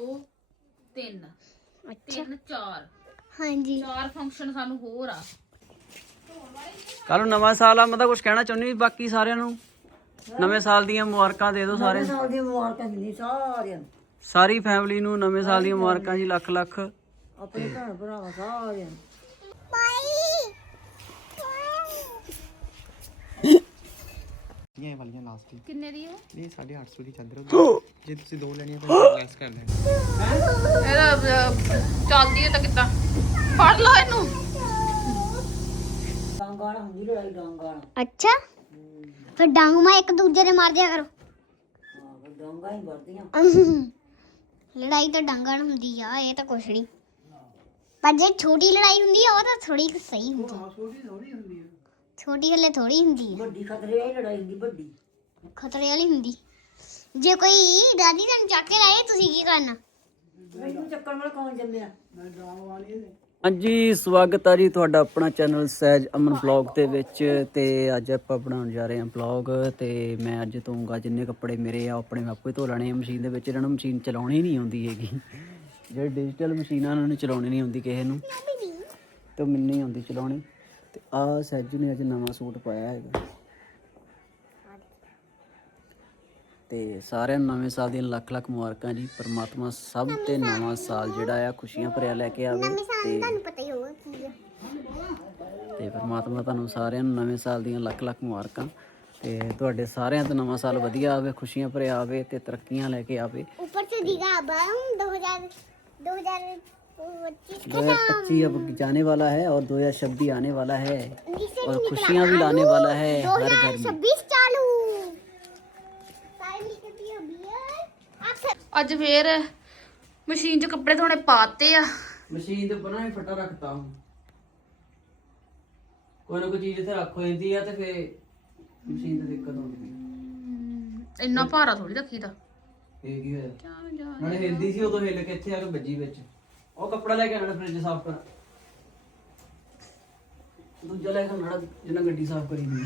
2 3 ਅੱਛਾ। 3 4 ਹਾਂਜੀ। ਚਾਰ ਫੰਕਸ਼ਨ ਸਾਨੂੰ ਹੋਰ ਆ। ਕੱਲ ਨੂੰ ਨਵਾਂ ਸਾਲ ਆ ਮੈਂ ਤਾਂ ਕੁਝ ਕਹਿਣਾ ਚਾਹੁੰਦੀ ਬਾਕੀ ਸਾਰਿਆਂ ਨੂੰ ਨਵੇਂ ਸਾਲ ਦੀਆਂ ਮੁਬਾਰਕਾਂ ਦੇ ਦਿਓ ਸਾਰੇ ਸਾਲ ਦੀਆਂ ਮੁਬਾਰਕਾਂ ਦਿੰਦੀ ਸਾਰਿਆਂ ਨੂੰ। ਸਾਰੀ ਫੈਮਿਲੀ ਨੂੰ ਨਵੇਂ ਸਾਲ ਦੀਆਂ ਮੁਬਾਰਕਾਂ ਜੀ ਲੱਖ ਲੱਖ ਆਪਣੇ ਭੈਣ ਭਰਾਵਾਂ ਸਾਰਿਆਂ ਨੂੰ। ਇਹ ਵਾਲੀਆਂ ਲਾਸਟ ਹੀ ਕਿੰਨੇ ਦੀ ਹੈ ਇਹ 850 ਦੀ ਚਾਦਰ ਉਹ ਜੇ ਤੁਸੀਂ ਦੋ ਲੈਣੀਆਂ ਤਾਂ ਲੈਸ ਕਰ ਲੈਣਾ। ਇਹਦਾ ਚੱਲਦੀ ਹੈ ਤਾਂ ਕਿੱਦਾਂ? ਫੜ ਲਓ ਇਹਨੂੰ। ਹੁੰਦੀ ਅੱਛਾ। ਫਿਰ ਡਾਂਗ ਮਾ ਇੱਕ ਦੂਜੇ ਦੇ ਮਾਰ ਦਿਆ ਕਰੋ। ਹਾਂ ਫਿਰ ਡਾਂਗਾ ਹੀ ਵਰਦੀਆਂ ਲੜਾਈ ਤਾਂ ਡਾਂਗਾਂ ਨਾਲ ਹੁੰਦੀ ਆ ਇਹ ਤਾਂ ਕੁਛ ਨਹੀਂ ਪਰ ਜੇ ਛੋਟੀ ਲੜਾਈ ਹੁੰਦੀ ਆ ਉਹ ਤਾਂ ਥੋੜੀ ਸਹੀ ਹੁੰਦੀ ਆ। ਛੋਟੀ ਥੋੜੀ ਹੁੰਦੀ ਆ। ਛੋਟੀ ਹਲੇ ਥੋੜੀ ਹੁੰਦੀ ਆ। ਵੱਡੀ ਖਤਰੇ ਵਾਲੀ ਲੜਾਈ ਹੁੰਦੀ ਵੱਡੀ। ਖਤਰੇ ਵਾਲੀ ਹੁੰਦੀ। ਜੇ ਕੋਈ ਦਾਦੀ ਤੁਹਾਨੂੰ ਚੱਕ ਕੇ ਲਾਏ ਤੁਸੀਂ ਕੀ ਕਰਨਾ? ਮੈਨੂੰ ਚੱਕਣ ਵਾਲਾ ਕੌਣ ਜੰਮਿਆ ਹਾਂਜੀ ਸਵਾਗਤ ਹੈ ਜੀ ਤੁਹਾਡਾ ਆਪਣਾ ਚੈਨਲ ਸਹਿਜ ਅਮਨ ਬਲੌਗ ਦੇ ਵਿੱਚ। ਤੇ ਅੱਜ ਆਪਾਂ ਬਣਾਉਣ ਜਾ ਰਹੇ ਹਾਂ ਬਲੌਗ ਤੇ ਮੈਂ ਅੱਜ ਧੋਊਂਗਾ ਜਿੰਨੇ ਕੱਪੜੇ ਮੇਰੇ ਆ ਆਪਣੇ ਮੈਂ ਆਪੇ ਧੋ ਲੈਣੇ ਆ ਮਸ਼ੀਨ ਦੇ ਵਿੱਚ। ਇਹਨਾਂ ਨੂੰ ਮਸ਼ੀਨ ਚਲਾਉਣੀ ਨਹੀਂ ਆਉਂਦੀ ਹੈਗੀ। ਜਿਹੜੀ ਡਿਜੀਟਲ ਮਸ਼ੀਨਾਂ ਉਹਨਾਂ ਨੂੰ ਚਲਾਉਣੀ ਨਹੀਂ ਆਉਂਦੀ ਕਿਸੇ ਨੂੰ। ਤੇ ਮੈਨੂੰ ਹੀ ਆਉਂਦੀ ਚਲਾਉਣੀ। ਤੇ ਆ ਸੈਜੂ ਨੇ ਅੱਜ ਨਵਾਂ ਸੂਟ ਪਾਇਆ ਹੈਗਾ। ਤੇ ਸਾਰਿਆਂ ਨੂੰ ਨਵੇਂ ਸਾਲ ਦੀਆਂ ਲੱਖ ਲੱਖ ਮੁਬਾਰਕਾਂ ਜੀ। ਪਰਮਾਤਮਾ ਸਭ ਤੇ ਨਵਾਂ ਸਾਲ ਜਿਹੜਾ ਆ ਖੁਸ਼ੀਆਂ ਭਰਿਆ ਲੈ ਕੇ ਆਵੇ ਤੇ ਤੇ ਪਰਮਾਤਮਾ ਤੁਹਾਨੂੰ ਸਾਰਿਆਂ ਨੂੰ ਨਵੇਂ ਸਾਲ ਦੀਆਂ ਲੱਖ ਲੱਖ ਮੁਬਾਰਕਾਂ। ਤੇ ਤੁਹਾਡੇ ਸਾਰਿਆਂ ਦਾ ਨਵਾਂ ਸਾਲ ਵਧੀਆ ਆਵੇ ਖੁਸ਼ੀਆਂ ਭਰਿਆ ਆਵੇ ਤੇ ਤਰੱਕੀਆਂ ਲੈ ਕੇ ਆਵੇ। ਉੱਪਰ ਤੋਂ ਦੀਗਾ ਬਮ 2000 2000 2025 2025 अब जाने वाला है और 2026 आने वाला है नीचे और खुशियां भी लाने वाला है हर घर में 2026 चालू सारे लिखे भी अभी है आप सब ਅੱਜ ਫੇਰ ਮਸ਼ੀਨ 'ਚ ਕੱਪੜੇ ਧੋਣੇ ਪਾਤੇ ਆ मशीन ਤੇ ਬਣਾ ਹੀ ਫਟਾ ਰੱਖਤਾ ਹੂੰ ਕੋਈ ਨਾ ਕੋਈ ਚੀਜ਼ ਇੱਥੇ ਰੱਖ ਹੋ ਜਾਂਦੀ ਆ ਤੇ ਫੇ ਮਸ਼ੀਨ ਤੇ ਦਿੱਕਤ ਹੁੰਦੀ ਹੈ ਇੰਨਾ ਭਾਰਾ ਥੋੜੀ ਰੱਖੀਦਾ ਇਹ ਕੀ ਹੋਇਆ ਨਾਲੇ ਹਿਲਦੀ ਸੀ ਉਦੋਂ ਹਿੱਲ ਕੇ ਇੱਥੇ ਆ ਕੇ ਵੱਜੀ ਵਿੱਚ ਉਹ ਕੱਪੜਾ ਲੈ ਕੇ ਆਣਾ ਫ੍ਰਿਜ ਸਾਫ਼ ਕਰ ਦੂਜਾ ਲੈ ਕੇ ਆਉਣਾ ਜਿਹਨਾਂ ਗੱਡੀ ਸਾਫ਼ ਕਰੀ ਦੀ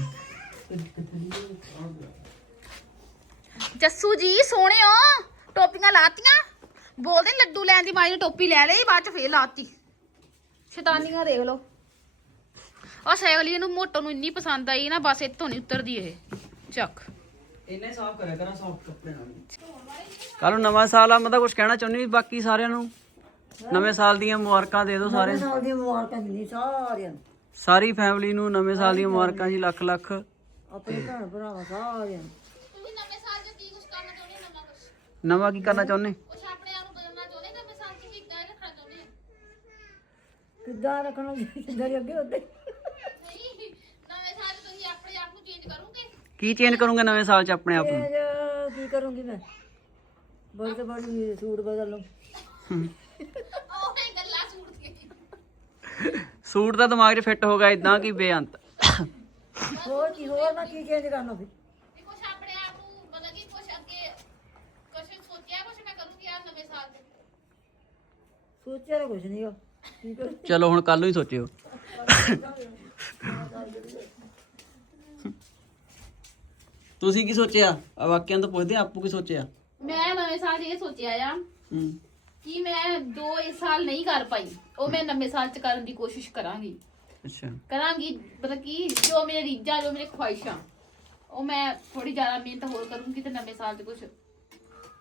ਜੱਸੂ ਜੀ ਸੋਹਣਿਓ ਟੋਪੀਆਂ ਲਾਤੀਆਂ। ਬੋਲਦੇ ਲੱਡੂ ਲੈਣ ਦੀ ਮਾਈ ਨੇ ਟੋਪੀ ਲੈ ਲਈ ਬਾਅਦ ਚ ਫੇਰ ਲਾਤੀ। ਸ਼ੈਤਾਨੀਆਂ ਦੇਖ ਲਓ। ਆ ਸਾਈਕਲ ਨੂੰ ਮੋਟੋ ਨੂੰ ਇੰਨੀ ਪਸੰਦ ਆਈ ਨਾ ਬਸ ਇੱਥੋਂ ਨਹੀਂ ਉਤਰਦੀ ਇਹ। ਚੱਕ। ਇੰਨੇ ਸਾਫ਼ ਕਰਿਆ ਕਰਾਂ ਸਾਫ਼ ਕੱਪੜੇ ਨਾਲ। ਕੱਲ ਨੂੰ ਨਵਾਂ ਸਾਲ ਆ ਮੈਂ ਤਾਂ ਕੁਝ ਕਹਿਣਾ ਚਾਹੁੰਦੀ ਬਾਕੀ ਸਾਰਿਆਂ ਨੂੰ ਨਵੇਂ ਸਾਲ ਦੀਆਂ ਮੁਬਾਰਕਾਂ ਦੇ ਦਿਓ ਸਾਰੇ। ਸਾਲ ਦੀਆਂ ਮੁਬਾਰਕਾਂ ਦਿੰਦੀ ਸਾਰਿਆਂ ਨੂੰ। ਸਾਰੀ ਫੈਮਿਲੀ ਨੂੰ ਨਵੇਂ ਸਾਲ ਦੀਆਂ ਮੁਬਾਰਕਾਂ ਜੀ ਲੱਖ ਲੱਖ। ਆਪਣੇ ਭੈਣ ਭਰਾਵਾਂ ਸਾਰਿਆਂ ਨੂੰ। ਨਵੇਂ ਸਾਲ 'ਚ ਕੀ ਕੁਝ ਕਰਨਾ ਚਾਹੁੰਦੇ ਨਵਾਂ ਕੁਝ ਨਵਾਂ ਕੀ ਕਰਨਾ ਚਾਹੁੰਦੇ? ਕੁਝ ਆਪਣੇ ਆਪ ਨੂੰ ਬਦਲਣਾ ਚਾਹੁੰਦੇ ਨਵੇਂ ਸਾਲ 'ਚ ਕਿੱਦਾਂ ਹੀ ਰੱਖਣਾ ਚਾਹੁੰਦੇ ਕਿੱਦਾਂ ਰੱਖਣਾ ਜਿੱਦਾਂ ਦੇ ਅੱਗੇ ਉੱਤੇ ਨਹੀਂ ਨਵੇਂ ਸਾਲ 'ਚ ਤੁਸੀਂ ਆਪਣੇ ਆਪ ਨੂੰ ਚੇਂਜ ਕਰੋਗੇ? ਕੀ ਚੇਂਜ ਕਰੋਗੇ ਨਵੇਂ ਸਾਲ 'ਚ ਆਪਣੇ ਆਪ ਨੂੰ? ਕੀ ਕਰੂੰਗੀ ਮੈਂ? ਬੜੀ ਬੜੀ ਸੂਟ ਬਦਲ ਲਵਾਂ ਉਹ ਹੀ ਗੱਲਾਂ ਸੂਟ ਦੀਆਂ ਸੂਟ ਦਾ ਦਿਮਾਗ 'ਚ ਫਿੱਟ ਹੋਗਾ ਇਦਾਂ ਕਿ ਬੇਅੰਤ। ਹੋਰ ਕੀ ਹੋਰ ਨਾ ਕੀ ਚੇਂਜ ਕਰਨਾ ਵੀ ਕੁਝ ਆਪਣੇ ਆਪ ਨੂੰ ਮਤਲਬ ਕਿ ਕੁਝ ਅੱਗੇ ਕੁਝ ਸੋਚਿਆ ਕੁਝ ਮੈਂ ਕਰੂੰਗੀ ਆ ਨਵੇਂ ਸਾਲ 'ਚ ਸੋਚਿਆ ਤਾਂ ਕੁਛ ਨਹੀਂ ਉਹ ਕੀ ਕਰ? ਚਲੋ ਹੁਣ ਕੱਲ ਨੂੰ ਹੀ ਸੋਚਿਓ। ਤੁਸੀਂ ਕੀ ਸੋਚਿਆ? ਆ ਵਾਕਿਆਂ ਤੋਂ ਪੁੱਛਦੇ ਆ, ਆਪੂ ਕੀ ਸੋਚਿਆ? ਮੈਂ ਨਵੇਂ ਸਾਲ 'ਚ ਇਹ ਸੋਚਿਆ ਆ। ਹੂੰ। ਕਿ ਮੈਂ ਦੋ ਇਸ ਸਾਲ ਨਹੀਂ ਕਰ ਪਾਈ। ਉਹ ਮੈਂ ਨਵੇਂ ਸਾਲ 'ਚ ਕਰਨ ਦੀ ਕੋਸ਼ਿਸ਼ ਕਰਾਂਗੀ। ਅੱਛਾ। ਕਰਾਂਗੀ ਮਤਲਬ ਕਿ ਜੋ ਮੇਰੇ ਰੀਝਾਂ ਜੋ ਮੇਰੇ ਖੁਆਇਸ਼ਾਂ ਉਹ ਮੈਂ ਥੋੜੀ ਜ਼ਿਆਦਾ ਮਿਹਨਤ ਹੋਰ ਕਰੂੰਗੀ ਤੇ ਨਵੇਂ ਸਾਲ 'ਚ ਕੁਝ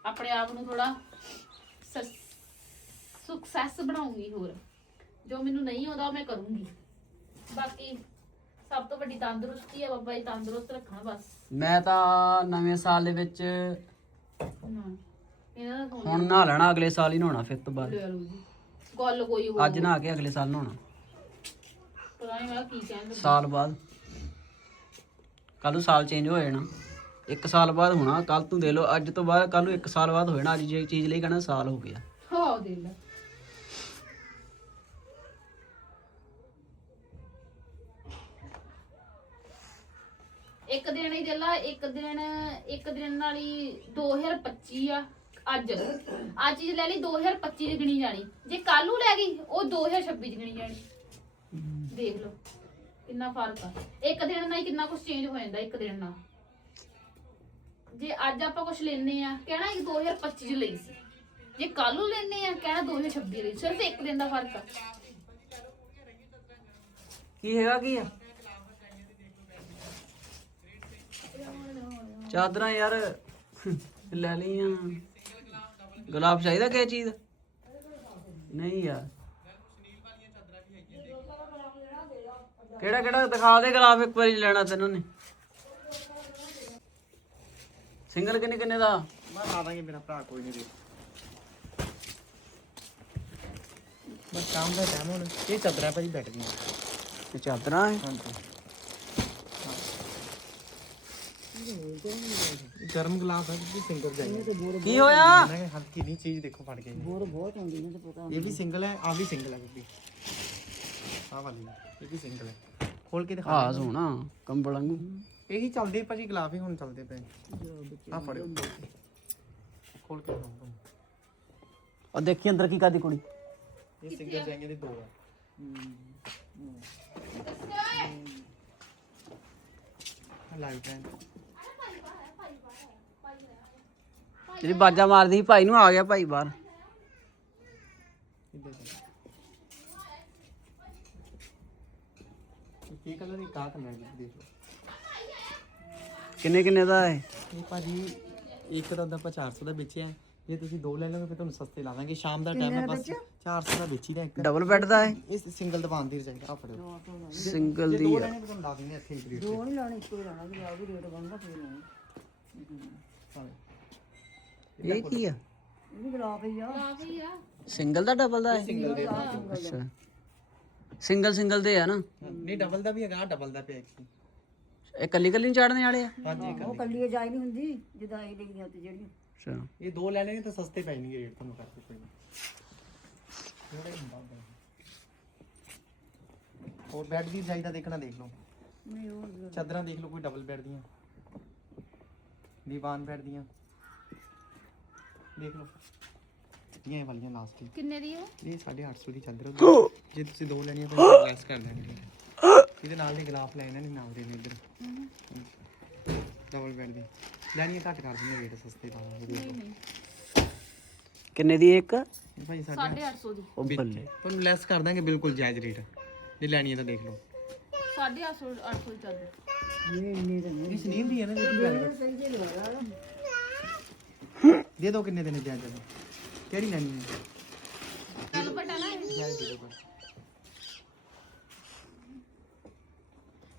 ਆਪਣੇ ਆਪ ਨੂੰ ਥੋੜਾ ਸਕਸੈਸ ਬਣਾਉਂਗੀ ਹੋਰ। ਜੋ ਮੈਨੂੰ ਨਹੀਂ ਆਉਂਦਾ ਉਹ ਮੈਂ ਕਰੂੰਗੀ। ਬਾਕੀ ਸਭ ਤੋਂ ਵੱਡੀ ਤੰਦਰੁਸਤੀ ਹੈ ਬਾਬਾ ਜੀ ਤੰਦਰੁਸਤ ਰੱਖਣਾ ਬਸ। ਮੈਂ ਤਾਂ ਨਵੇਂ ਸਾਲ ਦੇ ਵਿੱਚ। ਇਹਨਾਂ ਦਾ ਕੌਣ ਹੁਣ ਨਹਾ ਲੈਣਾ ਅਗਲੇ ਸਾਲ ਹੀ ਨਹਾਉਣਾ ਫਿਰ ਤੋਂ ਬਾਅਦ। ਲੈ ਲਓ ਜੀ। ਗੱਲ ਕੋਈ ਹੋਰ ਅੱਜ ਨਹਾ। ਕੇ ਅਗਲੇ ਸਾਲ ਨਹਾਉਣਾ। ਪਤਾ ਨਹੀਂ ਮੈਂ ਕੀ ਕਹਿੰਦਾ ਸਾਲ ਬਾਅਦ। ਕੱਲ ਨੂੰ ਸਾਲ ਚੇਂਜ ਹੋ ਜਾਣਾ। ਇੱਕ ਸਾਲ ਬਾਅਦ ਹੋਣਾ ਕੱਲ ਤੂੰ ਦੇ ਲਓ। ਅੱਜ ਤੋਂ ਬਾਅਦ ਕੱਲ ਨੂੰ ਇੱਕ ਸਾਲ ਬਾਅਦ ਹੋ ਜਾਣਾ। ਅੱਜ ਜੇ ਚੀਜ਼ ਲਈ ਕਹਿਣਾ ਸਾਲ ਹੋ ਗਿਆ। ਹਾਂ ਦੇ ਲੈ। ਇੱਕ ਦਿਨ ਹੀ ਦੇ ਲਾ ਇੱਕ ਦਿਨ ਇੱਕ ਦਿਨ ਨਾਲ ਹੀ 2025 ਆ। ਅੱਜ। ਅੱਜ ਜੇ ਲੈ ਲਈ 2025 ਦੀ ਗਿਣੀ ਜਾਣੀ। ਜੇ ਕੱਲ ਨੂੰ ਲੈ ਗਈ, ਉਹ 2026 ਦੀ ਗਿਣੀ ਜਾਣੀ। ਦੇਖ ਲਓ, ਕਿੰਨਾ ਫ਼ਰਕ ਆ। ਇੱਕ ਦਿਨ ਨਾਲ ਹੀ ਕਿੰਨਾ ਕੁਝ ਚੇਂਜ ਹੋ ਜਾਂਦਾ ਇੱਕ ਦਿਨ ਨਾਲ। ਜੇ ਅੱਜ ਆਪਾਂ ਕੁਝ ਲੈਨੇ ਆ, ਕਹਿਣਾ ਕਿ 2025 ਚ ਲਈ ਸੀ। ਜੇ ਕੱਲ ਨੂੰ ਲੈਣੇ ਆ, ਕਹਿਣਾ 2026 ਲਈ ਸਿਰਫ ਇੱਕ ਦਿਨ ਦਾ ਫ਼ਰਕ ਆ। ਕੀ ਹੈਗਾ ਕੀ ਆ? ਚਾਦਰਾਂ ਯਾਰ, ਲੈ ਲਈਆਂ। ਗੁਲਾਬ ਚਾਹੀਦਾ ਕਿਹ ਚੀਜ਼ ਨਹੀਂ ਯਾਰ। ਕਿਹੜਾ ਕਿਹੜਾ? ਦਿਖਾ ਦੇ ਗੁਲਾਬ ਇੱਕ ਵਾਰੀ ਲੈਣਾ ਤੈਨੂੰ ਨੇ ਸਿੰਗਲ ਕਿੰਨੇ ਕਿੰਨੇ ਦਾ? ਮੈਂ ਲਾ ਦਾਂਗੇ ਮੇਰਾ ਭਰਾ ਕੋਈ ਨਹੀਂ ਦੇ ਬਸ ਕੰਮ ਦਾ ਟਾਈਮ ਹੁਣ। ਇਹ ਚਾਦਰਾਂ ਭਾਜੀ ਬੈਠ ਗਈਆਂ। ਇਹ ਚਾਦਰਾਂ? ਹੈ ਹਾਂਜੀ। ਗਰਮ ਗਲਾਸ ਹੈ ਜੀ ਸਿੰਗਲ ਜਾਈਏ ਕੀ ਹੋਇਆ? ਹਲਕੀ ਨਹੀਂ ਚੀਜ਼ ਦੇਖੋ ਫੜ ਗਈ ਹੋਰ ਬਹੁਤ ਆਉਂਦੀ ਨੇ ਤੇ ਪਤਾ ਇਹ ਵੀ ਸਿੰਗਲ ਹੈ ਆ ਵੀ ਸਿੰਗਲ ਹੈ ਬੀਬੀ। ਆ ਵਾਲੀ ਇਹ ਵੀ ਸਿੰਗਲ ਹੈ। ਖੋਲ ਕੇ ਦਿਖਾ ਆ ਸੋਹਣਾ ਕੰਬਲ ਵਾਂਗੂ। ਇਹੀ ਚੱਲਦੇ ਭਾਜੀ ਗਲਾਫ ਹੀ ਹੁਣ ਚੱਲਦੇ ਪਏ। ਆ ਫੜਿਓ। ਖੋਲ ਕੇ ਦਿਖਾਓ। ਆ ਦੇਖੀ ਅੰਦਰ ਕੀ ਕਰਦੀ ਕੁੜੀ? ਇਹ ਸਿੰਗਲ ਜਾਏਂਗੇ ਦੇ ਦੋ ਆ। ਲਾਈਟ ਹੈ। ਜਿਹੜੀ ਬਾਜਾ ਮਾਰਦੀ ਸੀ ਭਾਈ ਨੂੰ ਆ ਗਿਆ ਭਾਈ ਬਾਹਰ। ਕੀ ਕਲਰ ਦੀ ਦੇਖ ਕਿੰਨੇ ਕਿੰਨੇ ਦਾ ਹੈ ਇਹ ਭਾਜੀ ਇੱਕ ਦਾ ਆਪਾਂ 400 ਦਾ ਵੇਚਿਆ। ਹੈ। ਜੇ ਤੁਸੀਂ ਦੋ ਲੈ ਲਓਗੇ ਫਿਰ ਤੁਹਾਨੂੰ ਸਸਤੇ ਲਾ ਦਾਂਗੇ। ਸ਼ਾਮ ਦਾ ਟਾਈਮ ਹੈ ਬਸ। 400 ਦਾ ਵੇਚੀ ਦਾ ਇੱਕ। ਡਬਲ ਬੈੱਡ ਦਾ ਹੈ ਇਹ ਸਿੰਗਲ ਦੁਕਾਨ ਦੀ ਰਜਾਈ ਆ ਫੜਿਓ। ਸਿੰਗਲ ਜੇ ਦੀ ਦੋ ਲੈਣੇ ਤਾਂ ਤੁਹਾਨੂੰ ਲਾ ਦਿੰਦੇ ਇੱਥੇ ਹੀ ਰੇਟ ਦੋ ਨਹੀਂ ਲਾਣੀ ਇੱਕੋ ਹੀ ਲਾਣਾ ਵੀ ਰੇਟ ਬਣਦਾ ਕੋਈ ਨਹੀਂ ਇਹ ਕੀ ਆ? ਇਹ ਵੀ ਗਲਾਫ ਹੀ ਆ। ਆ ਗਈ ਆ। ਸਿੰਗਲ ਦਾ ਡਬਲ ਦਾ ਹੈ ਸਿੰਗਲ ਦੇ ਅੱਛਾ। ਸਿੰਗਲ ਸਿੰਗਲ ਦੇ ਆ ਨਾ? ਨਹੀਂ ਡਬਲ ਦਾ ਵੀ ਹੈਗਾ ਡਬਲ ਦਾ ਪਿਆ ਇੱਕ। ਇਹ ਕੱਲੀ ਕੱਲੀ ਨੂੰ ਚਾੜਨੇ ਵਾਲੇ ਆ? ਹਾਂਜੀ ਇੱਕ ਉਹ ਕੱਲੀ। ਜਾਈ ਨਹੀਂ ਹੁੰਦੀ ਜਿੱਦਾਂ ਇਹ ਲਈਆਂ ਤੇ ਜਿਹੜੀਆਂ। ਅੱਛਾ। ਇਹ ਦੋ ਲੈ ਲੈਣੇ ਤਾਂ ਸਸਤੇ ਪੈ ਜਾਣਗੇ ਰੇਟ ਤੁਹਾਨੂੰ ਕਰਕੇ ਕੋਈ ਨਹੀਂ। ਥੋੜਾ ਹੀ ਹੁੰਦਾ ਹੁੰਦਾ। ਹੋਰ ਬੈੱਡ ਦੀ ਰਜਾਈ ਦਾ ਦੇਖਣਾ ਦੇਖ ਲਓ। ਨਹੀਂ ਉਹ ਚਾਦਰਾਂ ਦੇਖ ਲਓ ਕੋਈ ਡਬਲ ਬੈੱਡ ਦੀਆਂ। ਦੀਵਾਨ ਬੈੱਡ ਦੀਆਂ। ਦੇਖ ਲਓ। ਇਹ ਇਹ ਵਾਲੀਆਂ ਲਾਸਟ ਹੀ ਕਿੰਨੇ ਦੀ ਉਹ ਇਹ 850 ਦੀ ਚਾਦਰ ਹੁੰਦੀ ਜੇ ਤੁਸੀਂ ਦੋ ਲੈਣੀਆਂ ਤਾਂ ਲੈਸ ਕਰ ਲੈਣੀ ਇਹਦੇ ਨਾਲ ਦੇ ਗਲਾਫ ਲੈਣੇ ਨੇ ਨਾਲ ਦੇ ਨੇ ਇੱਧਰ। ਡਬਲ ਬੈੱਡ ਦੀ। ਲੈਣੀਆਂ ਘੱਟ ਕਰ ਦਿੰਦੇ ਰੇਟ ਸਸਤੇ ਪਾ ਦਾਂਗੇ ਦੇਖ ਲਓ। ਕਿੰਨੇ ਦੀ ਇੱਕ? ਭਾਈ ਸਾਡੇ 850 ਦੀ। ਉਹ ਬੱਲੇ। ਤੁਹਾਨੂੰ ਲੈਸ ਕਰ ਦਾਂਗੇ ਬਿਲਕੁਲ ਜਾਇਜ਼ ਰੇਟ। ਜੇ ਲੈਣੀ ਹੈ ਤਾਂ ਦੇਖ ਲਓ। 850 800 ਦੀ ਚਾਦਰ। ਇਹ ਇੰਨੇ ਤਾਂ ਨਹੀਂ। ਇਹ ਸਨੀਲ ਦੀ ਹੈ ਨਾ ਜਿਹੜੀ velvet। ਸਹੀ ਜੇ ਲਗਾ ਲਾ ਦੇ ਦਿਓ ਕਿੰਨੇ ਦਿਨ ਜਾਇਜ਼ ਹੈ ਕਿਹੜੀ ਲੈਣੀ ਹੈ ਕੱਲ ਪਟਾ ਨਾ ਇਹ। ਜਾਇਜ਼ ਦੇ ਦਿਓ ਬਸ।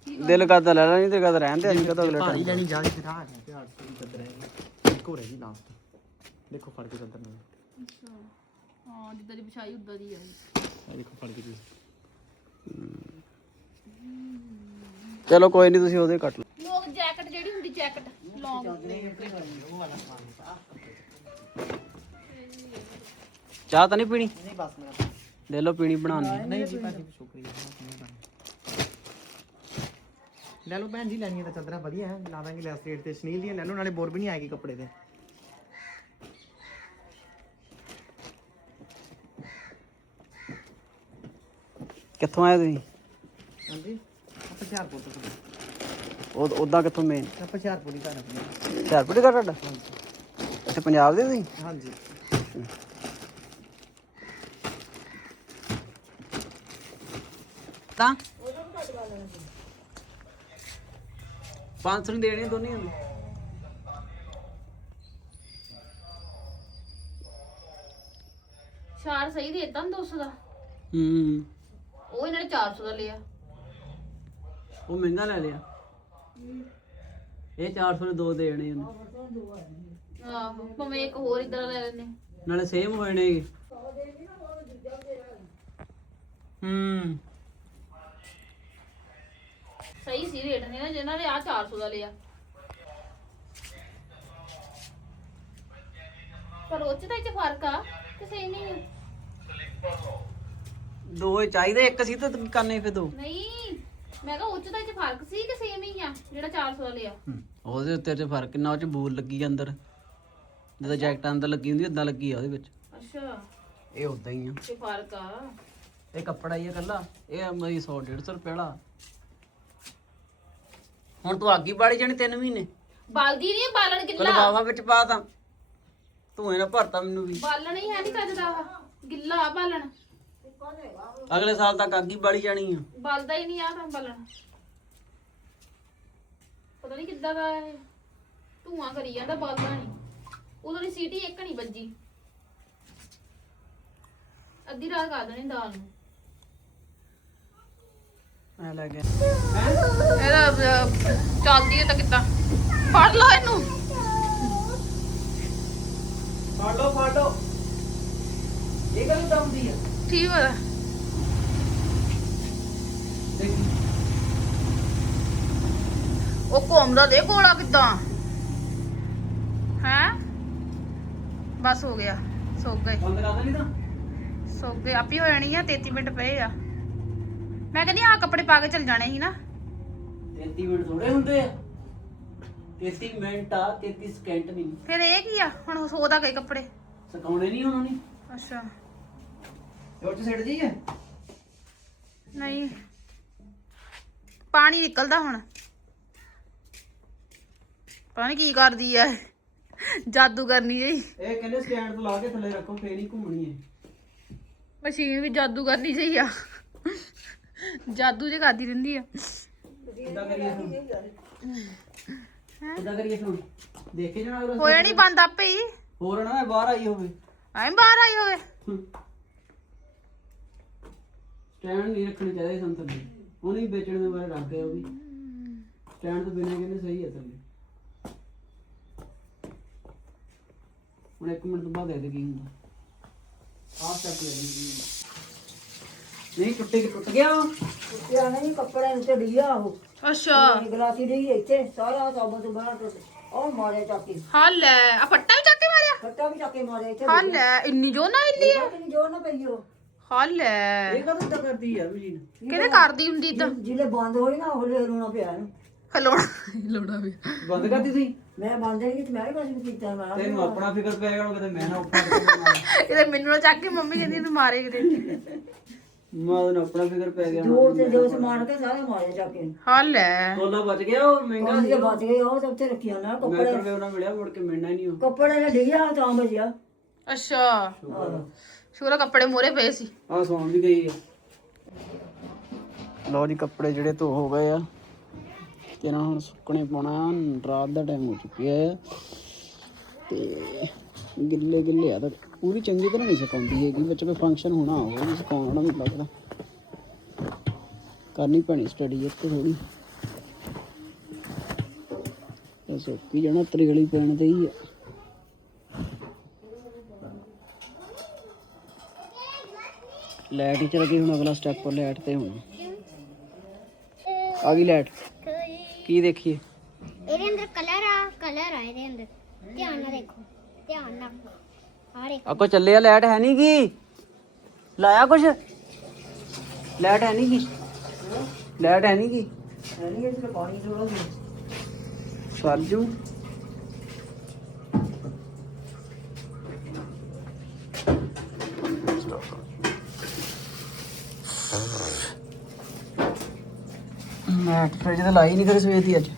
ਦਿਲ ਕਰਦਾ ਲੈ ਲੈ ਨਹੀਂ ਤੇ ਕਰਦਾ ਰਹਿਣ ਦੇ ਅਸੀਂ ਕਦੋਂ ਅਗਲੇ ਭਾਰੀ ਟਾਈਮ ਲੈਣੀ ਜਾਇਜ਼ ਫਿਰ ਆ ਹੈ 800 ਦੀ ਚਾਦਰ ਹੈ ਇੱਕ ਹੋ ਰਹੀ ਲਾਸਟ ਦੇਖੋ ਫੜ ਕੇ ਚਾਦਰ ਨੂੰ ਹਾਂ ਜਿੱਦਾਂ ਦੀ ਵਿਛਾਈ ਉਦਾਂ ਦੀ ਆ ਇਹ ਦੇਖੋ ਫੜ ਕੇ ਜੀ ਚਲੋ ਕੋਈ ਨਹੀਂ ਤੁਸੀਂ ਉਹਦੇ ਕੱਟ ਲਓ ਲੋਕ ਜੈਕਟ ਜਿਹੜੀ ਹੁੰਦੀ ਜੈਕਟ ਲੌਂਗ ਚਾਹ ਤਾਂ ਨਹੀਂ ਪੀਣੀ? ਨਹੀਂ ਬਸ ਮੇਰਾ ਲੈ ਲਓ ਪੀਣੀ ਬਣਾਉਣੀ ਨਹੀਂ ਜੀ ਭਾਜੀ ਸ਼ੁਕਰੀਆ ਲੈ ਲਓ ਭੈਣ ਜੀ ਲੈਣੀਆਂ ਤਾਂ ਚਾਦਰਾਂ ਵਧੀਆ ਹੈ ਲਾ ਦਾਂਗੇ ਲੈਸ ਰੇਟ ਤੇ ਸਨੀਲ ਦੀਆਂ ਲੈ ਲਓ ਨਾਲੇ ਬੋਰ ਵੀ ਨਹੀਂ ਆਏਗੀ ਕੱਪੜੇ ਤੇ। ਕਿੱਥੋਂ ਆਏ ਤੁਸੀਂ? ਹਾਂਜੀ ਆਪਾਂ ਹੁਸ਼ਿਆਰਪੁਰ ਤੋਂ। ਉਹ ਉਦਾਂ ਕਿੱਥੋਂ ਮੇਨ ਆਪਾਂ ਹੁਸ਼ਿਆਰਪੁਰ ਦੀ ਘਰ ਆਪਣੀ। ਹੁਸ਼ਿਆਰਪੁਰ ਦਾ ਤੁਹਾਡਾ? ਅੱਛਾ ਪੰਜਾਬ ਦੇ ਤੁਸੀਂ? ਹਾਂਜੀ। ਤਾਂ। 500 ਨੂੰ ਦੇਣੇ ਦੋਨੇ ਹੁੰਦੇ ਸ਼ਾਰ ਸਹੀ ਦੇ ਦਿੱਤਾ ਨਾ 200 ਦਾ। ਹੂੰ। ਉਹ ਇਹਨਾਂ ਨੇ 400 ਦਾ ਲਿਆ। ਉਹ ਮਹਿੰਗਾ ਲੈ ਲਿਆ। ਇਹ 400 ਦੇ ਦੋ ਦੇਣੇ ਉਹਨੇ। ਆਹੋ ਭਾਵੇਂ ਇੱਕ ਹੋਰ ਇਧਰ ਲੈ ਲੈਣੇ ਨਾਲੇ ਸੇਮ ਹੋਏ ਨੇ ਹੂੰ। ਸਹੀ ਸੀ ਰੇਟ ਨੇ ਨਾ ਜਿਨ੍ਹਾਂ ਨੇ ਆ 400 ਦਾ ਲਿਆ ਪਰ ਉਹ ਚ ਤਾਂ ਇਹ ਚ ਫ਼ਰਕ ਆ ਕਿ ਸਹੀ ਨਹੀਂ ਆ। ਦੋ ਹੀ ਚਾਹੀਦੇ ਇੱਕ ਸੀ ਤਾਂ ਕਰਨੇ ਫਿਰ ਦੋ। ਨਹੀਂ ਮੈਂ ਕਿਹਾ ਉਹ ਚ ਤਾਂ ਇਹ ਚ ਫ਼ਰਕ ਸੀ ਕਿ ਸੇਮ ਹੀ ਆ ਜਿਹੜਾ 400 ਦਾ ਲਿਆ ਉਹਦੇ ਉੱਤੇ ਤੇ ਫ਼ਰਕ ਕਿੰਨਾ ਉਹ ਚ ਬੂਲ ਲੱਗੀ ਆ ਅੰਦਰ। ਜਦੋਂ ਜੈਕਟ ਅੰਦਰ ਲੱਗੀ ਹੁੰਦੀ ਉਦਾਂ ਲੱਗੀ ਆ ਉਹਦੇ ਵਿੱਚ। ਅੱਛਾ। ਇਹ ਉਦਾਂ ਹੀ ਆ। ਤੇ ਫ਼ਰਕ ਆ। ਇਹ ਕੱਪੜਾ ਹੀ ਆ ਕੱਲਾ ਇਹ ਮੇਰੀ 100 150 ਰੁਪਏ ਵਾਲਾ। ਹੁਣ ਤੂੰ ਅੱਗੀ ਬਾੜੀ ਜਾਣੀ 3 ਮਹੀਨੇ। ਬਲਦੀ ਨਹੀਂ ਬਾਲਣ ਕਿੱਲਾ ਬਾਵਾ ਵਿੱਚ ਪਾ ਤਾਂ। ਤੂੰ ਇਹਨਾਂ ਭਰਤਾ ਮੈਨੂੰ ਵੀ। ਬਾਲਣ ਹੀ ਹੈ ਨਹੀਂ ਚੱਜਦਾ ਵਾ ਗਿੱਲਾ ਆ ਬਾਲਣ। ਅਗਲੇ ਸਾਲ ਤੱਕ ਹੀ ਬਲੀ ਜਾਣੀ ਆ। ਬਲਦਾ ਹੀ ਨਹੀਂ ਆ ਤਾਂ ਬਾਲਣ। ਪਤਾ ਨਹੀਂ ਕਿੱਦਾਂ ਦਾ ਇਹ। ਧੂਆਂ ਕਰੀ ਜਾਂਦਾ ਬਲਦਾ ਨਹੀਂ ਉਦੋਂ ਦੀ ਸੀਟੀ ਇੱਕ ਨਹੀਂ ਵੱਜੀ। ਅੱਧੀ ਰਾਤ ਕਰ ਦੇਣੀ ਦਾਲ ਨੂੰ। ਐ ਲੱਗ ਗਿਆ। ਇਹਦਾ ਚੱਲਦੀ ਹੈ ਤਾਂ ਕਿੱਦਾਂ? ਫੜ ਲਓ ਇਹਨੂੰ। ਫੜ ਲਓ ਫੜ। ਲਓ ਇਹ ਗੱਲ ਦਮਦੀ ਆ? ਠੀਕ ਹੈ ਦੇਖੀ। ਉਹ ਘੁੰਮਦਾ ਦੇ ਕੋਲਾ ਕਿੱਦਾਂ? ਹੈ? ਬਸ ਹੋ ਗਿਆ। ਸੁੱਕ ਗਏ। ਬੰਦ ਕਰ ਨਹੀਂ ਤਾਂ। ਸੁੱਕ ਗਏ। ਆਪੀ ਹੋ ਜਾਣੀ ਆ 33 ਮਿੰਟ ਪਏ ਆ। ਮੈਂ ਕਹਿੰਦੀ ਆ ਕੱਪੜੇ ਪਾ ਕੇ ਚੱਲ ਜਾਣੇ ਸੀ ਨਾ। 33 ਮਿੰਟ ਥੋੜੇ ਹੁੰਦੇ ਆ। 33 ਮਿੰਟ ਆ 33 ਸਕਿੰਟ ਨਹੀਂ। ਫਿਰ ਇਹ ਕੀ ਆ? ਹੁਣ ਸੋਦਾ ਗਏ ਕੱਪੜੇ। ਸਕਾਉਣੇ ਨਹੀਂ ਉਹਨਾਂ ਨੇ। ਅੱਛਾ। ਹੋਰ ਚ ਸਿੱਟ ਜੀਏ ਨਹੀਂ। ਪਾਣੀ ਨਿਕਲਦਾ ਹੁਣ। ਪਤਾ ਨੀ ਕੀ ਕਰਦੀ ਐ ਜਾਦੂ ਕਰਨੀ ਜਈ ਇਹ ਕਹਿੰਦੇ ਸਟੈਂਡ ਤੋਂ ਲਾ ਕੇ ਥੱਲੇ ਰੱਖੋ ਫੇਰ ਹੀ ਘੁੰਮਣੀ ਹੈ। ਮਸ਼ੀਨ ਵੀ ਜਾਦੂ ਕਰਨੀ ਜਈ ਆ। ਜਾਦੂ ਜੇ ਕਰਦੀ ਰਹਿੰਦੀ ਆ। ਕਿੱਦਾਂ ਕਰੀਏ ਹੁਣ? ਕਿੱਦਾਂ ਕਰੀਏ ਹੁਣ? ਦੇਖੇ ਜਾਣਾ ਅਗਲਾ ਹੋਇਆ ਨਹੀਂ ਬੰਦ ਆਪੇ ਹੀ। ਹੋਰ ਨਾ ਇਹ ਬਾਹਰ ਆਈ ਹੋਵੇ। ਐਂ ਬਾਹਰ ਆਈ ਹੋਵੇ। ਸਟੈਂਡ ਨਹੀਂ ਰੱਖਣੇ ਚਾਹੀਦੇ ਸਨ ਥੱਲੇ ਉਹਨੇ ਵੀ ਵੇਚਣ ਦੇ ਬਾਰੇ ਰੱਖ ਗਿਆ ਉਹ ਵੀ। ਸਟੈਂਡ ਤੋਂ ਬਿਨਾਂ ਕਹਿੰਦੇ ਸਹੀ ਹੈ ਥੱਲੇ ਹੁਣ ਇੱਕ ਮਿੰਟ ਤੋਂ ਬਾਅਦ ਇਹਦੇ ਕੀ ਹੁੰਦਾ। ਆਹ ਚੱਕ ਲੈ ਲਈ ਨਹੀਂ ਟੁੱਟੇ ਕਿ ਟੁੱਟ ਗਿਆ ਉਹ? ਟੁੱਟਿਆ ਨਹੀਂ ਕੱਪੜੇ ਉੱਤੇ ਡਿੱਗਿਆ ਉਹ। ਅੱਛਾ। ਗਲਾਸੀ ਡਿੱਗੀ ਇੱਥੇ ਸਾਰਾ ਸਾਬਣ ਤੋਂ ਬਾਹਰ ਟੁੱਟ ਉਹ ਮਾਰੇ ਚੱਕੇ ਹਾਂ ਲੈ ਆ ਫੱਟਾ ਵੀ ਚੱਕ ਕੇ ਮਾਰਿਆ? ਫੱਟਾ ਵੀ ਚੱਕੇ ਮਾਰੇ ਇੱਥੇ। ਹਾਂ ਲੈ ਇੰਨੀ ਜੋ ਨਾ ਇੱਲੀ ਆ? ਕਿੰਨੀ ਜੋਰ ਨਾ ਪਈ ਉਹ। ਹਾਂ ਲੈ ਇਹ ਕਦੋਂ ਤੱਕ ਕਰਦੀ ਆ ਮਸ਼ੀਨ ਕਿਹਦੇ ਕਰਦੀ ਹੁੰਦੀ ਤਾਂ ਜਿਲੇ ਬੰਦ ਹੋਈ ਨਾ ਉਹਲੇ ਰੋਣਾ ਪਿਆ ਇਹਨੂੰ। ਹਲੋਣਾ ਲੋੜਾ ਵੀ ਬੰਦ ਕਰਦੀ ਤੁਸੀਂ? ਮੈਂ ਬੰਦ ਨਹੀਂ ਕੀਤੀ ਮੈਂ ਵੀ ਕੁਝ ਵੀ ਕੀਤਾ ਮੈਂ ਤੈਨੂੰ ਆਪਣਾ ਫਿਕਰ ਪੈ ਗਿਆ ਕਿਤੇ ਮੈਂ ਨਾ ਉੱਪਰ ਮੈਂ ਇਹਦੇ ਮੈਨੂੰ ਨਾ ਚੱਕ ਕੇ ਮੰਮੀ ਕਹਿੰਦੀ ਇਹਨੂੰ ਮਾਰੇ ਕਿਤੇ। ਉਹਨੂੰ ਆਪਣਾ ਫਿਕਰ ਪੈ ਗਿਆ ਜੋਰ ਤੇ ਜੋਰ ਸਮਾਨ ਕੇ ਸਾਰੇ ਮਾਰੇ ਚੱਕੇ ਹਾਂ ਲੈ ਤੋਲਾ ਬਚ ਗਿਆ ਉਹ ਮਹਿੰਗਾ ਉਹਦੇ ਜੇ ਬਚ ਗਏ ਉਹ ਤਾਂ ਉੱਥੇ ਰੱਖਿਆ ਨਾ ਕੱਪੜੇ। ਮਾਈਕ੍ਰੋਵੇਵ ਉਹਨਾਂ ਮਿਲਿਆ ਮੁੜ ਕੇ ਮਿਲਣਾ ਹੀ ਨਹੀਂ ਉਹ। ਕੱਪੜੇ ਨੇ ਡਿੱਗਿਆ ਤਾਂ ਬਜਿਆ ਅੱਛਾ। ਸ਼ੂਰਾ ਕੱਪੜੇ ਮੋਰੇ ਪਏ ਸੀ। ਆ ਸੌਣ ਵੀ ਗਈ ਆ। ਲਓ ਜੀ ਕੱਪੜੇ ਜਿਹੜੇ ਧੋ ਹੋ ਗਏ ਆ। ਤੇ ਨਾ ਹੁਣ ਸੁੱਕਣੇ ਪਾਉਣਾ ਰਾਤ ਦਾ ਟਾਈਮ ਹੋ ਚੁੱਕਿਆ ਹੈ ਤੇ ਗਿੱਲੇ ਗਿੱਲੇ ਆ ਤਾਂ। ਪੂਰੀ ਚੰਗੀ ਤਰ੍ਹਾਂ ਨਹੀਂ ਸੁਕਾਉਂਦੀ ਹੈਗੀ, ਵਿੱਚ ਕੋਈ ਫੰਕਸ਼ਨ ਹੋਣਾ ਹੋਵੇ ਨਹੀਂ ਸੁਕਾਉਣਾ ਨਹੀਂ ਲੱਗਦਾ। ਕਰਨੀ ਪੈਣੀ ਸਟੱਡੀ ਇੱਥੇ ਥੋੜੀ ਇਹ ਸੁੱਕੀ ਜਾਣਾ ਤਰੀਗਲੀ ਪੈਣ ਤੇ ਹੀ ਆ। ਲਾਈਟ ਹੀ ਚਲ ਗਈ ਹੁਣ ਅਗਲਾ ਸਟੈਪ ਲਾਈਟ ਤੇ ਹੁਣ। ਆ ਗਈ ਲਾਈਟ ਕੀ ਦੇਖੀਏ? ਇਹਦੇ ਅੰਦਰ ਕਲਰ ਆ ਕਲਰ ਆ ਇਹਦੇ ਅੰਦਰ। ਧਿਆਨ ਨਾਲ ਦੇਖੋ, ਧਿਆਨ ਨਾਲ। ਆ ਦੇਖੋ ਆ ਕੋ ਚੱਲਿਆ ਲਾਈਟ ਹੈ ਨਹੀਂ ਕੀ ਲਾਇਆ ਕੁਛ? ਲਾਈਟ ਹੈ ਨਹੀਂ ਕੀ ਲਾਈਟ ਹੈ ਨਹੀਂ ਕੀ ਨਹੀਂ ਇਸ ਪਾਣੀ ਥੋੜਾ ਜਿਹਾ ਕਰ ਜੂ। ਮੈਂ ਫ੍ਰਿਜ ਤੇ ਲਾਈ ਨਹੀਂ ਕਰੇ ਸਵੇਰ ਦੀ ਅੱਜ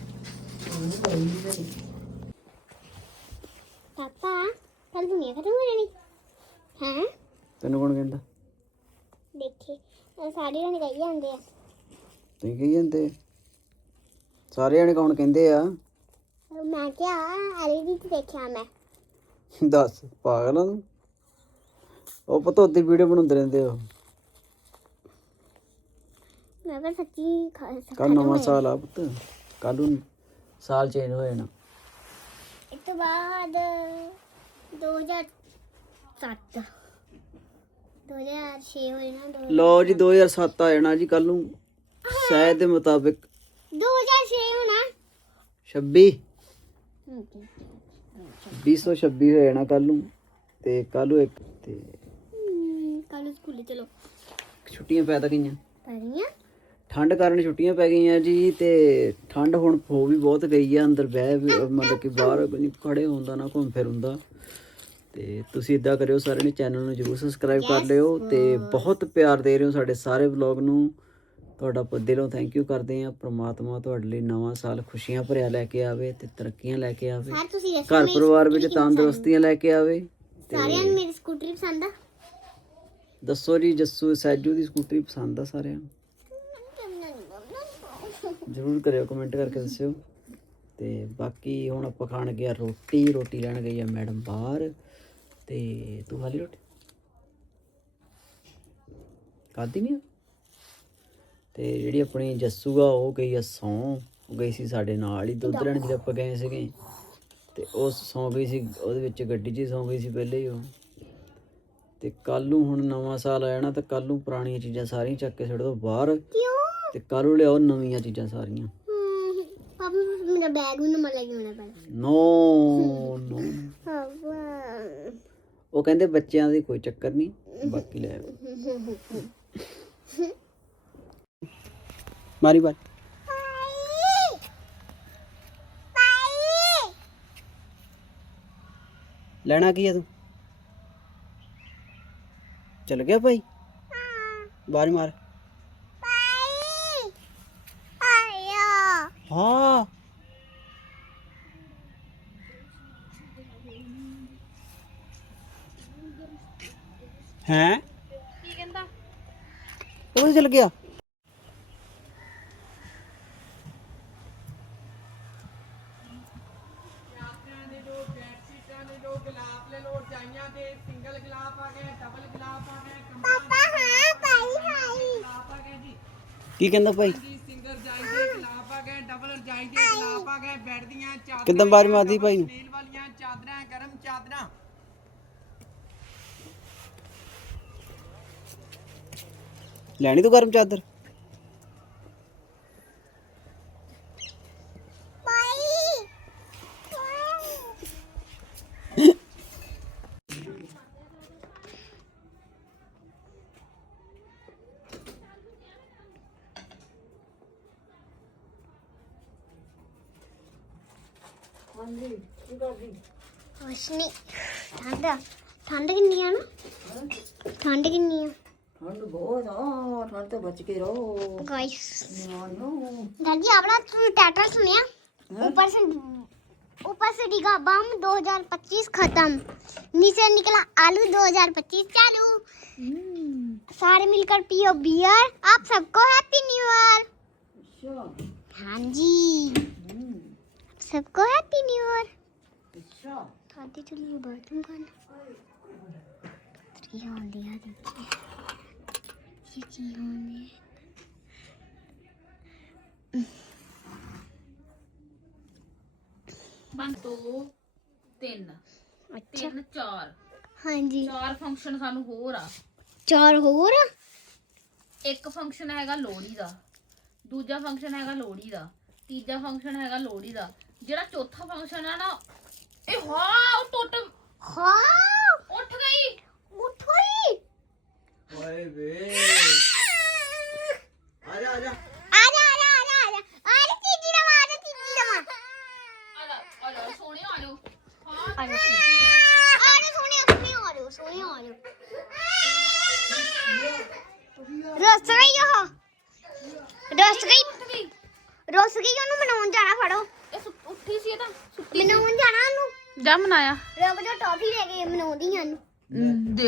ਪਾਪਾ ਕੱਲ ਦੁਨੀਆ ਖਤਮ ਹੋ ਜਾਣੀ ਹਾਂ ਤੈਨੂੰ ਕੌਣ ਕਹਿੰਦਾ ਦੇਖੇ ਉਹ ਸਾਰੇ ਜਣੇ ਕਹੀ ਜਾਂਦੇ ਆ। ਤੁਸੀਂ ਕਹੀ ਜਾਂਦੇ? ਸਾਰੇ ਜਣੇ ਕੌਣ ਕਹਿੰਦੇ ਆ? ਉਹ ਮੈਂ ਕਿਹਾ ਐਲਈਡੀ ਤੇ ਦੇਖਿਆ ਮੈਂ। ਦੱਸ ਪਾਗਲ ਆ ਤੂੰ। ਉਹ ਪਤਾ ਉੱਤੇ ਵੀਡੀਓ ਬਣਾਉਂਦੇ ਰਹਿੰਦੇ ਹੋ ਮੈਂ ਕਿਹਾ ਸੱਚੀ ਖ- ਕੱਲ ਨਵਾਂ ਸਾਲ ਆ ਪੁੱਤ। ਕੱਲ ਨੂੰ ਸਾਲ ਚੇਂਜ ਹੋ ਜਾਣਾ। ਇਸ ਤੋਂ ਬਾਅਦ 2007 2006 ਹੋਏ ਨਾ ਦੋ- ਲਓ ਜੀ 2007 ਆ ਜਾਣਾ ਜੀ ਕੱਲ ਨੂੰ ਸ਼ਾਇਦ ਦੇ ਮੁਤਾਬਿਕ। 2006 ਹੋਣਾ। 26 2026 ਹੋ ਜਾਣਾ ਕੱਲ ਨੂੰ ਤੇ ਕੱਲ ਨੂੰ ਇੱਕ ਤੇ ਕੱਲ ਸਕੂਲੇ ਚਲੋ। ਛੁੱਟੀਆਂ ਪੈ ਤਾਂ ਗਈਆਂ। ਪੜੀਆਂ ਠੰਡ ਕਾਰਨ ਛੁੱਟੀਆਂ ਪੈ ਗਈਆਂ ਜੀ ਤੇ ਠੰਡ ਹੁਣ ਹੋ ਵੀ ਬਹੁਤ ਗਈ ਆ ਅੰਦਰ ਬਹਿ ਮਤਲਬ ਕਿ ਬਾਹਰ ਨਹੀਂ ਖੜੇ ਹੁੰਦਾ ਨਾ ਘੁੰਮ ਫਿਰ ਹੁੰਦਾ। ਤੇ ਤੁਸੀਂ ਇਦਾਂ ਕਰਿਓ ਸਾਰਿਆਂ ਨੇ ਚੈਨਲ ਨੂੰ ਜਰੂਰ ਸਬਸਕ੍ਰਾਈਬ ਕਰ ਲਿਓ ਤੇ ਬਹੁਤ ਪਿਆਰ ਦੇ ਰਹੇ ਹੋ ਸਾਡੇ ਸਾਰੇ ਵਲੌਗ ਨੂੰ। ਤੁਹਾਡਾ ਦਿਲੋਂ ਥੈਂਕ ਯੂ ਕਰਦੇ ਆ ਪ੍ਰਮਾਤਮਾ ਤੁਹਾਡੇ ਲਈ ਨਵਾਂ ਸਾਲ ਖੁਸ਼ੀਆਂ ਭਰਿਆ ਲੈ ਕੇ ਆਵੇ ਤੇ ਤਰੱਕੀਆਂ ਲੈ ਕੇ ਆਵੇ। ਘਰ ਪਰਿਵਾਰ ਵਿੱਚ ਤੰਦਰੁਸਤੀਆਂ ਲੈ ਕੇ ਆਵੇ ਸਾਰਿਆਂ ਨੂੰ ਮੇਰੀ ਸਕੂਟਰੀ ਪਸੰਦ ਆ। ਦੱਸੋ ਜੀ ਜੱਸੂ ਸੈਜੂ ਦੀ ਸਕੂਟਰੀ ਪਸੰਦ ਆ ਸਾਰਿਆਂ ਨੂੰ? ਜਰੂਰ ਕਰਿਓ ਕਮੈਂਟ ਕਰਕੇ ਦੱਸਿਓ। ਤੇ ਬਾਕੀ ਹੁਣ ਆਪਾਂ ਖਾਣ ਗਿਆ ਰੋਟੀ ਰੋਟੀ ਲੈਣ ਗਈ ਆ ਮੈਡਮ ਬਾਹਰ। ਤੇ ਤੂੰ ਖਾ ਲਈ ਰੋਟੀ? ਖਾਦੀ ਨਹੀਂ? ਤੇ ਜਿਹੜੀ ਆਪਣੀ ਜੱਸੂ ਆ ਉਹ ਗਈ ਆ ਸੌਂ। ਗਈ ਸੀ ਸਾਡੇ ਨਾਲ ਹੀ ਦੁੱਧ ਲੈਣ ਜਦੋਂ ਆਪਾਂ ਗਏ ਸੀਗੇ। ਤੇ ਉਹ ਸੌਂ ਗਈ ਸੀ ਉਹਦੇ ਵਿੱਚ ਗੱਡੀ 'ਚ ਹੀ ਸੌਂ ਗਈ ਸੀ ਪਹਿਲੇ ਹੀ ਉਹ। ਤੇ ਕੱਲ ਨੂੰ ਹੁਣ ਨਵਾਂ ਸਾਲ ਆ ਜਾਣਾ ਤੇ ਕੱਲ ਨੂੰ ਪੁਰਾਣੀਆਂ ਚੀਜ਼ਾਂ ਸਾਰੀਆਂ ਚੱਕ ਕੇ ਛੱਡ ਦੋ ਬਾਹਰ। ਕਿਉਂ? ਤੇ ਕੱਲ ਨੂੰ ਲਿਆਓ ਨਵੀਆਂ ਚੀਜ਼ਾਂ ਸਾਰੀਆਂ। ਪਾਪਾ ਮੇਰਾ ਬੈਗ ਵੀ ਨੰਬਰ ਲੈ ਕੇ ਆਉਣਾ ਪੈਣਾ। ਨੋ ਨੋ ਪਾਪਾ ਉਹ ਕਹਿੰਦੇ ਬੱਚਿਆਂ ਦੀ ਕੋਈ ਚੱਕਰ ਨਹੀਂ ਬਾਕੀ ਲੈ ਆਓ। ਮਾਰੀ ਬਾਤ ਲੈਣਾ ਕੀ ਆ ਤੂੰ? ਚਲ ਗਿਆ ਭਾਈ? ਬਾਰੀ ਮਾਰ। ਹਾਂ। ਹੈ? ਕੀ ਕਹਿੰਦਾ? ਉਹ ਚਲ ਗਿਆ। ਕੀ ਕਹਿੰਦਾ ਭਾਈ? ਕਿਦਾਂ ਬਾਰੀ ਮਾਰਦੀ ਭਾਈ ਨੂੰ ਵਾਲੀਆਂ ਚਾਦਰਾਂ ਗਰਮ ਚਾਦਰਾਂ ਲੈਣੀ ਤੂੰ ਗਰਮ ਚਾਦਰ? ਕੁਛ ਨਹੀਂ। ਠੰਡ। ਠੰਡ ਕਿੰਨੀ ਆ ਨਾ? ਠੰਡ ਕਿੰਨੀ ਆ? ઠંડ બહુ ઠંડ તો બચકી રહો ગાઈસ दादी आपला तू सुनिया? ऊपर से ऊपर से डिगा बम 2025 खत्म। नीचे निकला आलू 2025 चालू। सारे मिलकर पियो बियर आप सबको हैप्पी न्यू ईयर हाँ जी। सबको हैप्पी न्यू ईयर दादी चलिए बाथरूम खाना। ਫੰਕਸ਼ਨ ਸਾਨੂੰ ਹੋਰ ਆ। ਚਾਰ ਹੋਰ ਇੱਕ ਫੰਕਸ਼ਨ ਹੈਗਾ ਲੋਹੜੀ ਦਾ। ਦੂਜਾ ਫੰਕਸ਼ਨ ਹੈਗਾ ਲੋਹੜੀ ਦਾ। ਤੀਜਾ ਫੰਕਸ਼ਨ ਹੈਗਾ ਲੋਹੜੀ ਦਾ। ਜਿਹੜਾ ਚੌਥਾ ਫੰਕਸ਼ਨ ਆ ਨਾ ਇਹ ਹਾਂ ਉਹ ਟੁੱਟ ਹਾਂ? ਉੱਠ ਗਈ। ਮਨਾਉਂਦੀ ਹਨ ਦੇ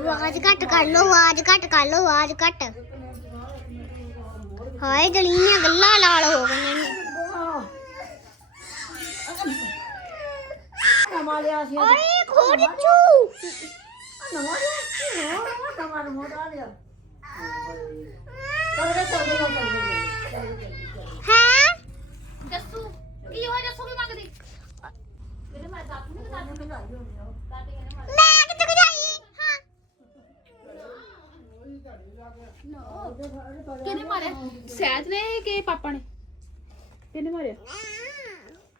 ਆਵਾਜ਼ ਘੱਟ ਕਰ ਲੋ ਆਵਾਜ਼ ਘੱਟ ਕਰ ਲੋ ਆਵਾਜ਼ ਘੱਟ। ਹਾਏ ਜਲੀਆਂ ਗੱਲਾਂ ਲਾਲ ਹੋ ਗਈਆਂ ਨੇ। ਲਿਆ ਸੀ ਓਏ ਖੋੜੀ ਚੂ ਲਿਆ ਸੀ ਨਵਾਂ ਨਵਾਂ ਮੋਟਾ ਲਿਆ। ਚੱਲ ਗਏ ਚੱਲ ਗਏ ਚੱਲ ਗਏ ਹੈ? ਜੱਸੂ ਕੀ ਹੋ ਜੱਸੂ ਕੀ ਮੰਗਦੀ ਇਹਨੇ ਮੈਂ ਦਾਦੂ ਨੇ ਦਾਦੂ ਨੇ ਦਾਦੀ ਨੇ ਮਾਰਿਆ। ਮੈਂ ਕਿੱਥੇ ਕੁ ਜਾਈ ਹਾਂ ਕਿਹਨੇ ਮਾਰਿਆ? ਸਹਿਜ ਨੇ ਕਿ ਪਾਪਾ ਨੇ? ਕਿਹਨੇ ਮਾਰਿਆ?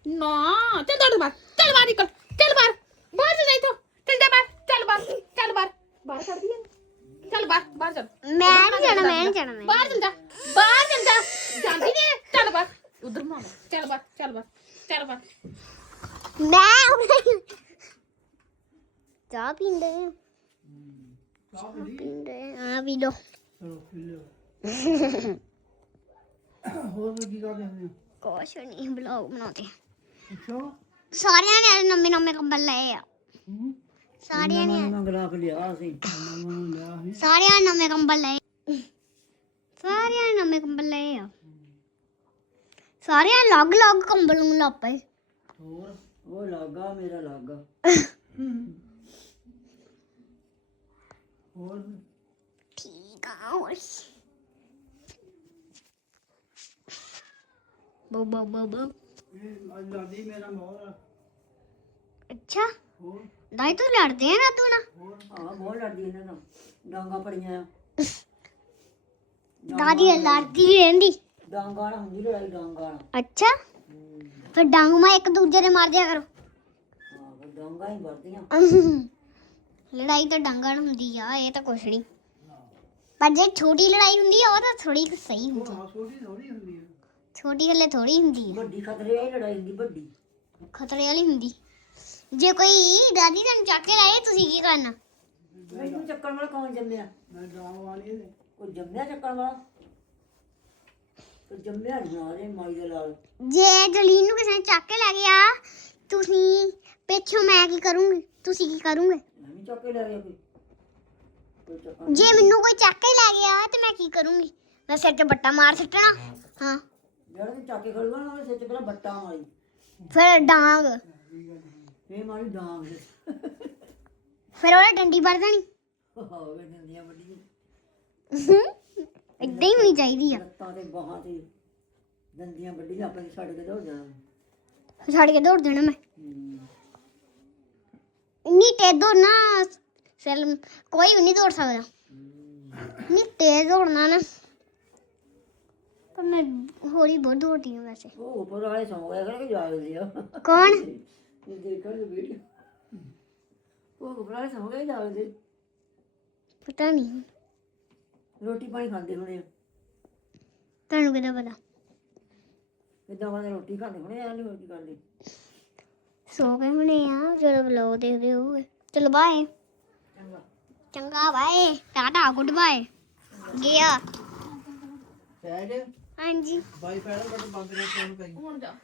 ਨਾ ਚੱਲ ਦੌੜ ਬਾਹਰ ਚੱਲ ਬਾਹਰ ਨਿਕਲ ਚੱਲ ਬਾਹਰ ਬਾਹਰ ਚੱਲ ਜਾ ਇੱਥੋਂ ਚੱਲ ਜਾ ਬਾਹਰ ਚੱਲ ਬਾਹਰ ਚੱਲ ਬਾਹਰ ਬਾਹਰ ਕੱਢ ਦਿਆ ਚੱਲ ਬਾਹਰ ਬਾਹਰ ਚੱਲ। ਮੈਂ ਨਹੀਂ ਜਾਣਾ ਮੈਂ ਨਹੀਂ ਜਾਣਾ ਮੈਂ ਬਾਹਰ ਚੱਲ ਜਾ ਬਾਹਰ ਚੱਲ ਜਾ। ਜਾਂਦੀ ਨੇ ਚੱਲ ਬਾਹਰ। ਉਧਰ ਮਾਰ ਚੱਲ ਬਾਹਰ ਚੱਲ ਬਾਹਰ ਚੱਲ ਬਾਹਰ। ਮੈਂ ਚਾਹ ਪੀਂਦੇ ਆ ਪੀਂਦੇ ਆ ਵੀ ਲੋ ਹੋਰ ਕੀ ਕਰਦੇ ਹੁੰਦੇ ਕੁਛ ਨਹੀਂ ਬਲੌਗ ਬਣਾਉਂਦੇ ਅੱਛਾ ਸਾਰਿਆਂ ਨੇ ਨਵੇਂ ਨਵੇਂ ਕੰਬਲ ਲਏ ਆ ਸਾਰਿਆਂ ਨੇ ਮੰਗਲਾ ਕੇ ਲਿਆ ਸੀ ਸਾਰਿਆਂ ਨੇ ਨਵੇਂ ਕੰਬਲ ਲਏ ਸਾਰਿਆਂ ਨੇ ਨਵੇਂ ਕੰਬਲ ਲਏ ਆ ਸਾਰਿਆਂ ਅਲੱਗ ਅਲੱਗ ਕੰਬਲ ਨੂੰ ਲੱਪੇ ਹੋਰ ਉਹ ਲੱਗਾ ਮੇਰਾ ਲੱਗਾ ਹੋਰ ਠੀਕ ਆ ਹੋਰ ਬੋ ਬੋ ਬੋ ਬੋ ਇਹ ਅੱਜ ਲਾਦੀ ਮੇਰਾ ਮੋਰ ਅੱਛਾ ਹੋਰ ਦਾਈ ਤੂੰ ਲੜਦੇ ਆ ਨਾ ਤੂੰ ਨਾ ਹਾਂ ਬਹੁਤ ਲੜਦੀ ਇਹਨਾਂ ਨਾਲ ਡਾਂਗਾ ਪੜੀਆਂ ਆ। ਦਾਦੀ ਲੜਦੀ ਰਹਿੰਦੀ ਡਾਂਗਾ ਨਾਲ ਹੁੰਦੀ ਲੜਾਈ ਡਾਂਗਾ ਨਾਲ ਅੱਛਾ ਫਿਰ ਡਾਂਗ ਮਾ ਇੱਕ ਦੂਜੇ ਦੇ ਮਾਰ ਦਿਆ ਕਰੋ ਹਾਂ ਫਿਰ ਡਾਂਗਾ ਹੀ ਵਰਦੀਆਂ ਲੜਾਈ ਤਾਂ ਡਾਂਗਾਂ ਨਾਲ ਹੁੰਦੀ ਆ ਇਹ ਤਾਂ ਕੁਛ ਨਹੀਂ। ਪਰ ਜੇ ਛੋਟੀ ਲੜਾਈ ਹੁੰਦੀ ਆ ਉਹ ਤਾਂ ਥੋੜੀ ਕੁ ਸਹੀ ਹੁੰਦੀ ਹਾਂ ਛੋਟੀ ਥੋੜੀ ਹੁੰਦੀ ਹੈ ਛੋਟੀ ਹਲੇ ਥੋੜੀ ਹੁੰਦੀ ਆ। ਵੱਡੀ ਖਤਰੇ ਵਾਲੀ ਲੜਾਈ ਹੁੰਦੀ ਵੱਡੀ। ਖਤਰੇ ਵਾਲੀ ਹੁੰਦੀ। ਜੇ ਕੋਈ ਦਾਦੀ ਤੁਹਾਨੂੰ ਚੱਕ ਕੇ ਲਾਏ ਤੁਸੀਂ ਕੀ ਕਰਨਾ? ਮੈਨੂੰ ਚੱਕਣ ਵਾਲਾ ਕੌਣ ਜੰਮਿਆ? ਮੈਂ ਡਾਂਗ ਵਾਲੀ ਕੋਈ ਜੰਮਿਆ ਚੱਕਣ ਵਾਲਾ? ਕੋਈ ਜੰਮਿਆ ਨਹੀਂ ਆ ਮਾਈ ਦੇ ਲਾਲ ਜੇ ਜਲੀਨ ਨੂੰ ਕਿਸੇ ਨੇ ਚੱਕ ਕੇ ਲੈ ਗਿਆ ਤੁਸੀਂ ਪਿੱਛੋਂ ਮੈਂ ਕੀ ਕਰੂੰਗੀ? ਤੁਸੀਂ ਕੀ ਕਰੋਗੇ? ਮੈਂ ਵੀ ਚੱਕ ਕੇ ਲੈ ਗਿਆ ਕੋਈ। ਕੋਈ ਚੱਕਣ ਜੇ ਮੈਨੂੰ ਕੋਈ ਚੱਕ ਕੇ ਲੈ ਗਿਆ ਤੇ ਮੈਂ ਕੀ ਕਰੂੰਗੀ? ਮੈਂ ਸਿਰ 'ਚ ਬੱਟਾ ਮਾਰ ਸਿੱਟਣਾ? ਹਾਂ। ਜਿਹੜਾ ਤੂੰ ਚੱਕ ਕੇ ਖੜੂਗਾ ਨਾ ਉਹਦੇ ਸਿਰ 'ਚ ਪਹਿਲਾਂ ਬੱਟਾ ਮਾਰੀ। ਫਿਰ ਡਾਂਗ। ਫੇਰ ਮਾਰੀ ਡਾਂਗ। ਫਿਰ ਉਹਨੇ ਡੰਡੀ ਵੜ ਦੇਣੀ ਹੋਵੇ ਦੰਦੀਆਂ ਵੱਡੀਆਂ ਇਦਾਂ ਹੀ। ਹੋਣੀ ਚਾਹੀਦੀ ਆ। ਲੱਤਾਂ ਤੇ ਬਾਹਾਂ ਤੇ ਦੰਦੀਆਂ ਵੱਡੀਆਂ ਆਪਾਂ ਛੱਡ ਕੇ ਦੌੜ ਜਾਣਾ। ਛੱਡ ਕੇ ਦੌੜ ਜਾਣਾ ਮੈਂ। ਹੂੰ। ਇੰਨੀ ਤੇਜ਼ ਦੌੜਨਾ ਸੈਲ ਕੋਈ ਵੀ ਨਹੀਂ ਦੌੜ ਸਕਦਾ। ਇੰਨੀ ਤੇਜ਼ ਦੌੜਨਾ ਨਾ ਪਰ ਮੈਂ ਹੌਲੀ ਬਹੁਤ ਦੌੜਦੀ ਹਾਂ ਵੈਸੇ। ਉਹ ਉੱਪਰ ਵਾਲੇ ਸੌਂ ਗਏ ਕਿ ਜਾਗਦੇ ਆ। ਕੌਣ? ਇਹ ਦੇਖਣ ਦੀ ਵੀਡੀਓ ਉਹ ਉੱਪਰ ਵਾਲੇ ਸੌਂ ਗਏ ਜਾਗਦੇ? ਪਤਾ ਨਹੀਂ। ਰੋਟੀ ਪਾਣੀ ਖਾਂਦੇ ਹੋਣੇ ਆ। ਤੁਹਾਨੂੰ ਕਿਹਦਾ ਪਤਾ? ਕਿੱਦਾਂ ਵਾਲੇ ਰੋਟੀ ਖਾਂਦੇ ਹੋਣੇ ਆ ਨਹੀਂ ਖਾਂਦੇ? ਸੋ ਗਏ ਹੁਣੇ ਆ ਜਦੋਂ ਬਲੌਗ ਦੇਖਦੇ ਹੋਗੇ ਚਲੋ ਬਾਏ ਚੰਗਾ। ਚੰਗਾ ਬਾਏ ਟਾਟਾ ਗੁੱਡ ਬਾਏ ਗਿਆ। ਸੈਡ ਹਾਂਜੀ। ਬਾਈ ਪੈਣਾ ਬਟ ਬੰਦ ਨਾ ਫੋਨ ਕਰੀ ਹੁਣ ਜਾ।